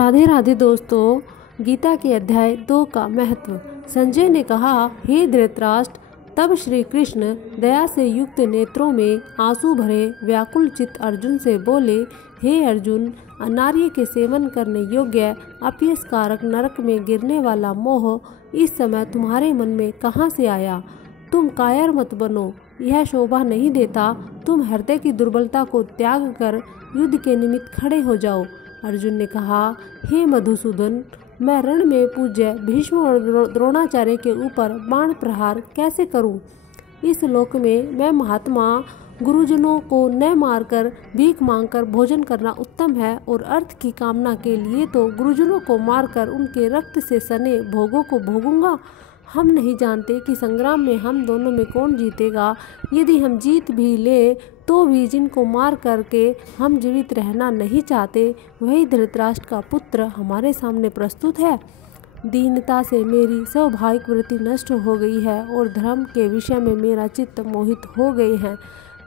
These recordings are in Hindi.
राधे राधे दोस्तों। गीता के अध्याय 2 का महत्व। संजय ने कहा, हे धृतराष्ट्र। तब श्री कृष्ण दया से युक्त नेत्रों में आंसू भरे व्याकुल चित्त अर्जुन से बोले, हे अर्जुन, अनार्य के सेवन करने योग्य अपयसकारक नरक में गिरने वाला मोह इस समय तुम्हारे मन में कहाँ से आया? तुम कायर मत बनो, यह शोभा नहीं देता। तुम हृदय की दुर्बलता को त्याग कर युद्ध के निमित्त खड़े हो जाओ। अर्जुन ने कहा, हे मधुसूदन, मैं रण में पूज्य भीष्म और द्रोणाचार्य के ऊपर बाण प्रहार कैसे करूं? इस लोक में मैं महात्मा गुरुजनों को न मारकर भीख मांगकर भोजन करना उत्तम है, और अर्थ की कामना के लिए तो गुरुजनों को मारकर उनके रक्त से सने भोगों को भोगूंगा। हम नहीं जानते कि संग्राम में हम दोनों में कौन जीतेगा। यदि हम जीत भी ले तो भी जिनको मार करके हम जीवित रहना नहीं चाहते, वही धृतराष्ट्र का पुत्र हमारे सामने प्रस्तुत है। दीनता से मेरी स्वाभाविक वृत्ति नष्ट हो गई है और धर्म के विषय में मेरा चित्त मोहित हो गए हैं।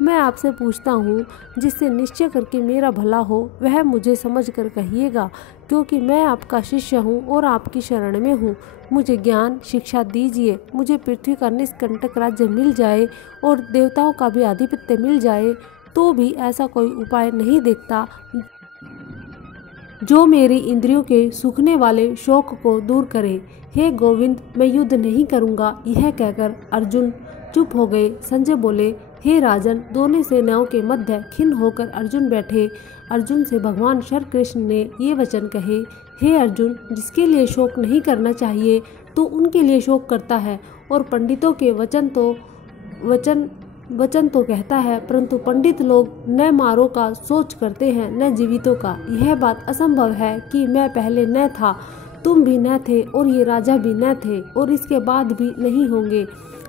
मैं आपसे पूछता हूँ, जिससे निश्चय करके मेरा भला हो वह मुझे समझ कर कहिएगा, क्योंकि मैं आपका शिष्य हूँ और आपकी शरण में हूँ। मुझे ज्ञान शिक्षा दीजिए। मुझे पृथ्वी का निष्कंटक राज्य मिल जाए और देवताओं का भी आधिपत्य मिल जाए, तो भी ऐसा कोई उपाय नहीं देखता जो मेरी इंद्रियों के सूखने वाले शोक को दूर करे। हे गोविंद, मैं युद्ध नहीं करूँगा। यह कहकर अर्जुन चुप हो गए। संजय बोले, हे राजन, दोनों सेनाओं के मध्य खिन्न होकर अर्जुन बैठे। अर्जुन से भगवान श्री कृष्ण ने ये वचन कहे, हे अर्जुन, जिसके लिए शोक नहीं करना चाहिए तो उनके लिए शोक करता है, और पंडितों के वचन तो कहता है, परंतु पंडित लोग न मारों का सोच करते हैं न जीवितों का। यह बात असंभव है कि मैं पहले न था, तुम भी न थे, और ये राजा भी न थे, और इसके बाद भी नहीं होंगे।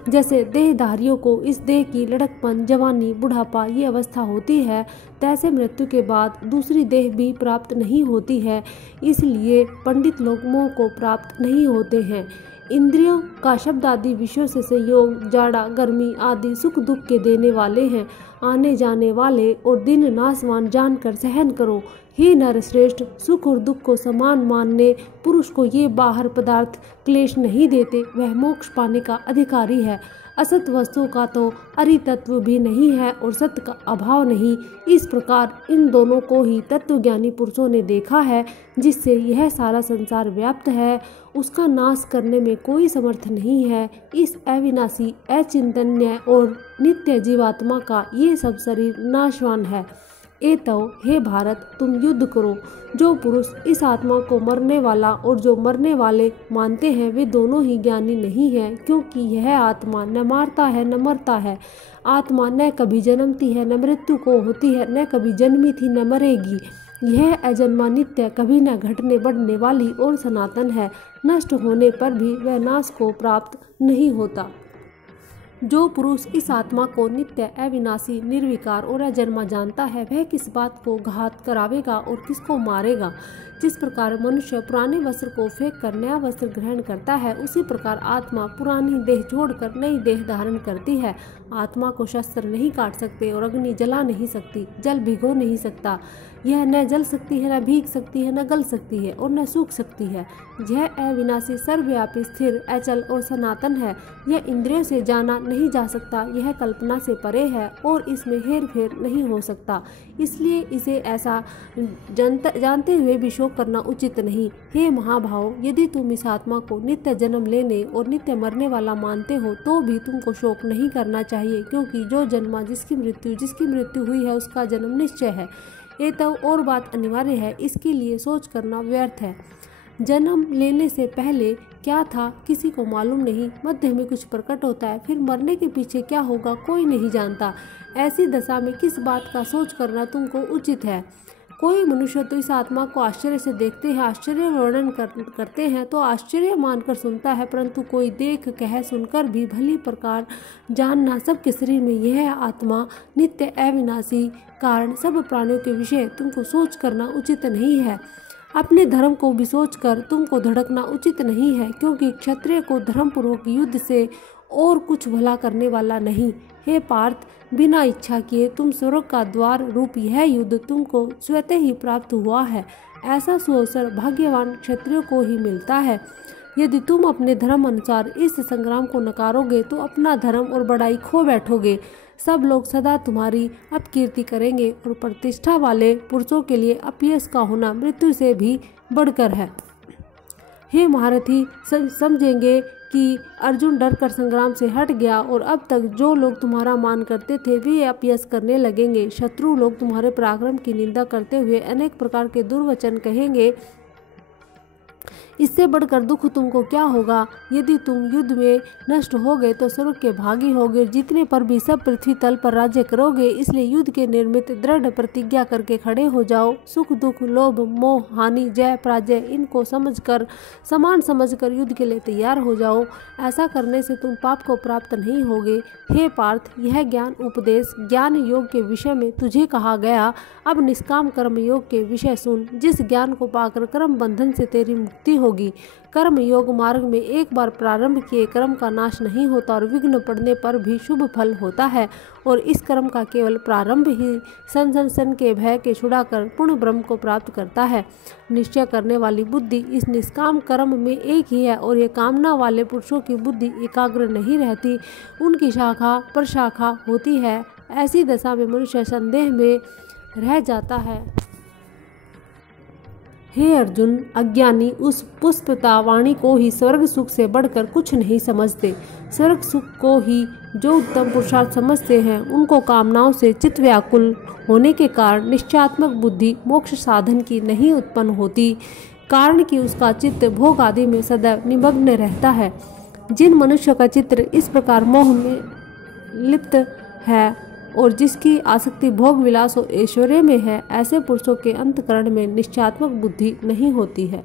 जैसे देहधारियों को इस देह की लड़कपन, जवानी, बुढ़ापा ये अवस्था होती है, तैसे मृत्यु के बाद दूसरी देह भी प्राप्त नहीं होती है। इसलिए पंडित लोग मोह को प्राप्त नहीं होते हैं। इंद्रियों का शब्द आदि विषयों से संयोग, जाड़ा गर्मी आदि सुख दुख के देने वाले हैं, आने जाने वाले और दिन नासवान जानकर सहन करो। हे नरश्रेष्ठ, सुख और दुख को समान मानने पुरुष को ये बाहर पदार्थ क्लेश नहीं देते। वह मोक्ष पाने का अधिकारी है। असत वस्तु का तो अरितत्व भी नहीं है और सत्य का अभाव नहीं। इस प्रकार इन दोनों को ही तत्वज्ञानी पुरुषों ने देखा है। जिससे यह सारा संसार व्याप्त है, उसका नाश करने में कोई समर्थ नहीं है। इस अविनाशी, अचिंतन्य और नित्य जीवात्मा का ये सब शरीर नाशवान है। एतव, हे भारत, तुम युद्ध करो। जो पुरुष इस आत्मा को मरने वाला और जो मरने वाले मानते हैं, वे दोनों ही ज्ञानी नहीं हैं, क्योंकि यह आत्मा न मारता है न मरता है। आत्मा न कभी जन्मती है न मृत्यु को होती है, न कभी जन्मी थी न मरेगी। यह अजन्मा, नित्य, कभी न घटने बढ़ने वाली और सनातन है। नष्ट होने पर भी वह नाश को प्राप्त नहीं होता। जो पुरुष इस आत्मा को नित्य, अविनाशी, निर्विकार और अजन्मा जानता है, वह किस बात को घात करावेगा और किसको मारेगा? जिस प्रकार मनुष्य पुराने वस्त्र को फेंक कर नया वस्त्र ग्रहण करता है, उसी प्रकार आत्मा पुरानी देह छोड़कर नई देह धारण करती है। आत्मा को शस्त्र नहीं काट सकते और अग्नि जला नहीं सकती, जल भिगो नहीं सकता। यह न जल सकती है, न भीग सकती है, न गल सकती है और न सूख सकती है। यह अविनाशी, सर्वव्यापी, स्थिर, अचल और सनातन है। यह इंद्रियों से जाना नहीं जा सकता। यह कल्पना से परे है और इसमें हेर फेर नहीं हो सकता। इसलिए इसे ऐसा जानते हुए भी शोक करना उचित नहीं। हे महाभाव, यदि तुम इस आत्मा को नित्य जन्म लेने और नित्य मरने वाला मानते हो, तो भी तुमको शोक नहीं करना चाहिए, क्योंकि जो जन्मा, जिसकी मृत्यु हुई है, उसका जन्म निश्चय है। ये तो और बात अनिवार्य है, इसके लिए सोच करना व्यर्थ है। जन्म लेने से पहले क्या था किसी को मालूम नहीं। मध्य में कुछ प्रकट होता है, फिर मरने के पीछे क्या होगा कोई नहीं जानता। ऐसी दशा में किस बात का सोच करना तुमको उचित है? कोई मनुष्य तो इस आत्मा को आश्चर्य से देखते हैं, आश्चर्य वर्णन करते हैं तो आश्चर्य मानकर सुनता है, परंतु कोई देख कह सुनकर भी भली प्रकार जानना सबके शरीर में यह आत्मा नित्य, अविनाशी, कारण सब प्राणियों के विषय तुमको सोच करना उचित नहीं है। अपने धर्म को भी सोच कर तुमको धड़कना उचित नहीं है, क्योंकि क्षत्रिय को धर्मपूर्वक युद्ध से और कुछ भला करने वाला नहीं। हे पार्थ, बिना इच्छा किए तुम स्वर्ग का द्वार रूप यह युद्ध तुमको स्वतः ही प्राप्त हुआ है। ऐसा सुअवसर भाग्यवान क्षत्रियों को ही मिलता है। यदि तुम अपने धर्म अनुसार इस संग्राम को नकारोगे तो अपना धर्म और बड़ाई खो बैठोगे। सब लोग सदा तुम्हारी अपकीर्ति करेंगे और प्रतिष्ठा वाले पुरुषों के लिए अपयश का होना मृत्यु से भी बढ़कर है। हे महारथी, समझेंगे कि अर्जुन डर कर संग्राम से हट गया और अब तक जो लोग तुम्हारा मान करते थे वे अपयश करने लगेंगे। शत्रु लोग तुम्हारे पराक्रम की निंदा करते हुए अनेक प्रकार के दुर्वचन कहेंगे। इससे बढ़कर दुख तुमको क्या होगा? यदि तुम युद्ध में नष्ट हो गए तो स्वर्ग के भागी होगे, जीतने पर भी सब पृथ्वी तल पर राज्य करोगे। इसलिए युद्ध के निर्मित दृढ़ प्रतिज्ञा करके खड़े हो जाओ। सुख दुख, लोभ मोह, हानि, जय पराजय, इनको समान समझकर युद्ध के लिए तैयार हो जाओ। ऐसा करने से तुम पाप को प्राप्त नहीं होगे। हे पार्थ, यह ज्ञान उपदेश ज्ञान योग के विषय में तुझे कहा गया। अब निष्काम कर्म योग के विषय सुन, जिस ज्ञान को पाकर कर्म बंधन से तेरी मुक्ति होगी। कर्म योग मार्ग में एक बार प्रारंभ किए कर्म का नाश नहीं होता और विघ्न पड़ने पर भी शुभ फल होता है। और इस कर्म का केवल प्रारंभ ही सन के भय के छुड़ाकर पूर्ण ब्रह्म को प्राप्त करता है। निश्चय करने वाली बुद्धि इस निष्काम कर्म में एक ही है और ये कामना वाले पुरुषों की बुद्धि एकाग्र नहीं रहती, उनकी शाखा प्रशाखा होती है। ऐसी दशा में मनुष्य संदेह में रह जाता है। हे अर्जुन, अज्ञानी उस पुष्पता वाणी को ही स्वर्ग सुख से बढ़कर कुछ नहीं समझते। स्वर्ग सुख को ही जो उत्तम पुरुषार्थ समझते हैं, उनको कामनाओं से चित्त व्याकुल होने के कारण निश्चयात्मक बुद्धि मोक्ष साधन की नहीं उत्पन्न होती, कारण कि उसका चित्त भोग आदि में सदैव निमग्न रहता है। जिन मनुष्य का चित्र इस प्रकार मोह में लिप्त है और जिसकी आसक्ति भोग विलास और ऐश्वर्य में है, ऐसे पुरुषों के अंतकरण में निश्चयात्मक बुद्धि नहीं होती है।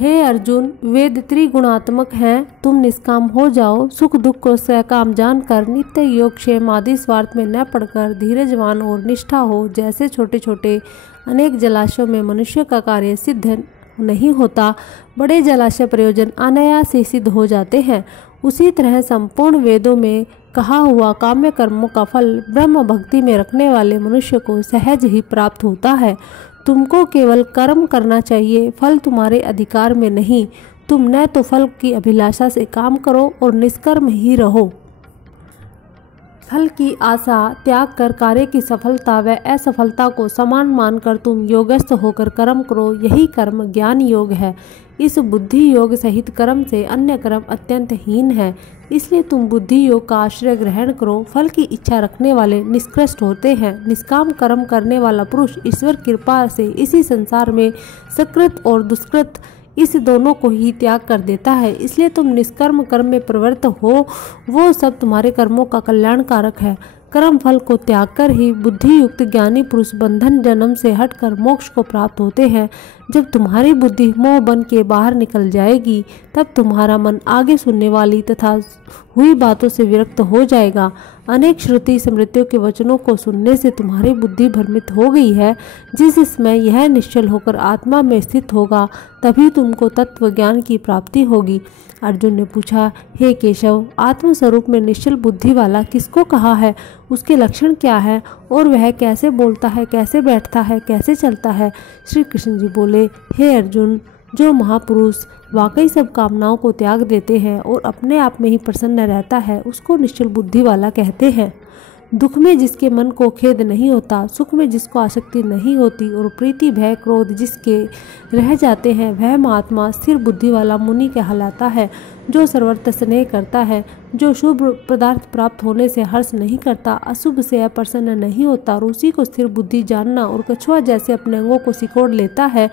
हे अर्जुन, वेद त्रिगुणात्मक हैं, तुम निष्काम हो जाओ। सुख दुख को सकाम जानकर नित्य योग क्षेम आदि स्वार्थ में न पड़कर धीरजवान और निष्ठा हो। जैसे छोटे छोटे अनेक जलाशयों में मनुष्य का कार्य सिद्ध नहीं होता, बड़े जलाशय प्रयोजन अनायास से सिद्ध हो जाते हैं, उसी तरह संपूर्ण वेदों में कहा हुआ काम्य कर्मों का फल ब्रह्म भक्ति में रखने वाले मनुष्य को सहज ही प्राप्त होता है। तुमको केवल कर्म करना चाहिए, फल तुम्हारे अधिकार में नहीं। तुम न तो फल की अभिलाषा से काम करो और निष्कर्म ही रहो। फल की आशा त्याग कर कार्य की सफलता व असफलता को समान मानकर तुम योगस्थ होकर कर्म करो, यही कर्म ज्ञान योग है। इस बुद्धि योग सहित कर्म से अन्य कर्म अत्यंत हीन है, इसलिए तुम बुद्धि योग का आश्रय ग्रहण करो। फल की इच्छा रखने वाले निष्कृष्ट होते हैं। निष्काम कर्म करने वाला पुरुष ईश्वर कृपा से इसी संसार में सकृत और दुष्कृत इस दोनों को ही त्याग कर देता है। इसलिए तुम निष्कर्म कर्म में प्रवृत्त हो, वो सब तुम्हारे कर्मों का कल्याणकारक है। कर्म फल को त्याग कर ही बुद्धि युक्त ज्ञानी पुरुष बंधन जन्म से हटकर मोक्ष को प्राप्त होते हैं। जब तुम्हारी बुद्धि मोह बन के बाहर निकल जाएगी, तब तुम्हारा मन आगे सुनने वाली तथा हुई बातों से विरक्त हो जाएगा। अनेक श्रुति स्मृतियों के वचनों को सुनने से तुम्हारी बुद्धि भ्रमित हो गई है। जिस समय यह निश्चल होकर आत्मा में स्थित होगा, तभी तुमको तत्व ज्ञान की प्राप्ति होगी। अर्जुन ने पूछा, हे केशव, आत्मस्वरूप में निश्चल बुद्धि वाला किसको कहा है? उसके लक्षण क्या है और वह कैसे बोलता है, कैसे बैठता है, कैसे चलता है? श्री कृष्ण जी बोले, हे अर्जुन, जो महापुरुष वाकई सब कामनाओं को त्याग देते हैं और अपने आप में ही प्रसन्न रहता है, उसको निश्चल बुद्धि वाला कहते हैं। दुख में जिसके मन को खेद नहीं होता, सुख में जिसको आसक्ति नहीं होती और प्रीति भय क्रोध जिसके रह जाते हैं, वह महात्मा स्थिर बुद्धि वाला मुनि कहलाता है। जो सर्वत्र स्नेह करता है, जो शुभ पदार्थ प्राप्त होने से हर्ष नहीं करता, अशुभ से अप्रसन्न नहीं होता और उसी को स्थिर बुद्धि जानना और कछुआ जैसे अपने अंगों को सिकोड़ लेता है,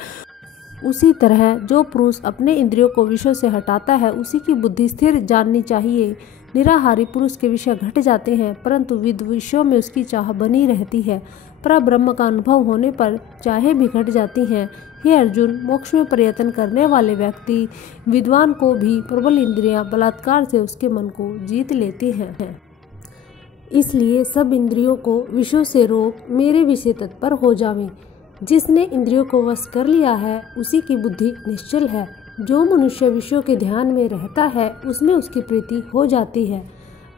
उसी तरह जो पुरुष अपने इंद्रियों को विषयों से हटाता है, उसी की बुद्धि स्थिर जाननी चाहिए। निराहारी पुरुष के विषय घट जाते हैं, परंतु विषयों में उसकी चाह बनी रहती है। परब्रह्म का अनुभव होने पर चाहे भी घट जाती हैं। हे अर्जुन, मोक्ष में प्रयत्न करने वाले व्यक्ति विद्वान को भी प्रबल इंद्रियां बलात्कार से उसके मन को जीत लेती हैं। इसलिए सब इंद्रियों को विषयों से रोक मेरे विषय तत्पर हो जावे। जिसने इंद्रियों को वश कर लिया है, उसी की बुद्धि निश्चल है। जो मनुष्य विषयों के ध्यान में रहता है, उसमें उसकी प्रीति हो जाती है।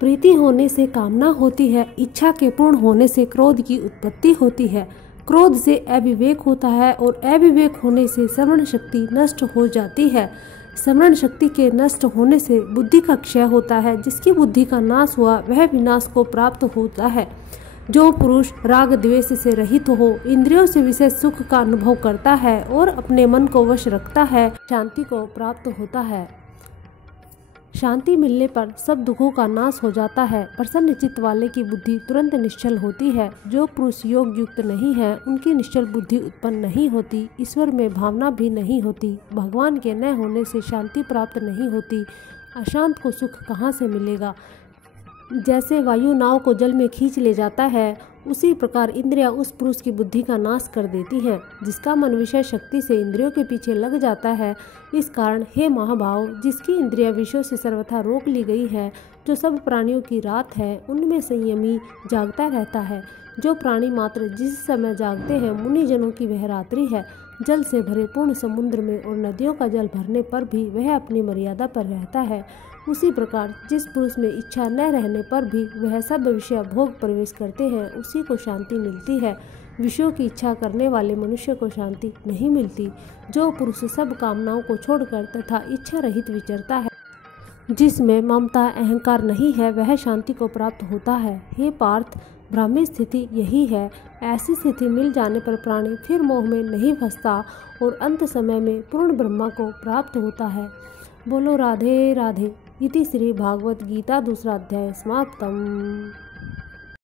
प्रीति होने से कामना होती है, इच्छा के पूर्ण होने से क्रोध की उत्पत्ति होती है। क्रोध से अविवेक होता है और अविवेक होने से श्रवण शक्ति नष्ट हो जाती है। स्मरण शक्ति के नष्ट होने से बुद्धि का क्षय होता है। जिसकी बुद्धि का नाश हुआ वह विनाश को प्राप्त होता है। जो पुरुष राग द्वेष से रहित हो, इंद्रियों से विशेष सुख का अनुभव करता है और अपने मन को वश रखता है, शांति को प्राप्त होता है। शांति मिलने पर सब दुखों का नाश हो जाता है। प्रसन्न चित्त वाले की बुद्धि तुरंत निश्चल होती है। जो पुरुष योग युक्त नहीं है उनकी निश्चल बुद्धि उत्पन्न नहीं होती, ईश्वर में भावना भी नहीं होती, भगवान के न होने से शांति प्राप्त नहीं होती। अशांत को सुख कहाँ से मिलेगा। जैसे वायु नाव को जल में खींच ले जाता है, उसी प्रकार इंद्रियां उस पुरुष की बुद्धि का नाश कर देती हैं, जिसका मन विषय शक्ति से इंद्रियों के पीछे लग जाता है। इस कारण हे महाभाव, जिसकी इंद्रियां विषयों से सर्वथा रोक ली गई है, जो सब प्राणियों की रात है, उनमें संयमी जागता रहता है। जो प्राणी मात्र जिस समय जागते हैं, मुनिजनों की वह रात्रि है। जल से भरे पूर्ण समुद्र में और नदियों का जल भरने पर भी वह अपनी मर्यादा पर रहता है। उसी प्रकार जिस पुरुष में इच्छा न रहने पर भी वह सब विषय भोग प्रवेश करते हैं, उसी को शांति मिलती है। विषयों की इच्छा करने वाले मनुष्य को शांति नहीं मिलती। जो पुरुष सब कामनाओं को छोड़कर तथा इच्छा रहित विचरता है, जिसमें ममता अहंकार नहीं है, वह शांति को प्राप्त होता है। हे पार्थ, ब्राह्मी स्थिति यही है। ऐसी स्थिति मिल जाने पर प्राणी फिर मोह में नहीं फंसता और अंत समय में पूर्ण ब्रह्मा को प्राप्त होता है। बोलो राधे राधे। इति श्री भागवत गीता 2 अध्याय समाप्तम।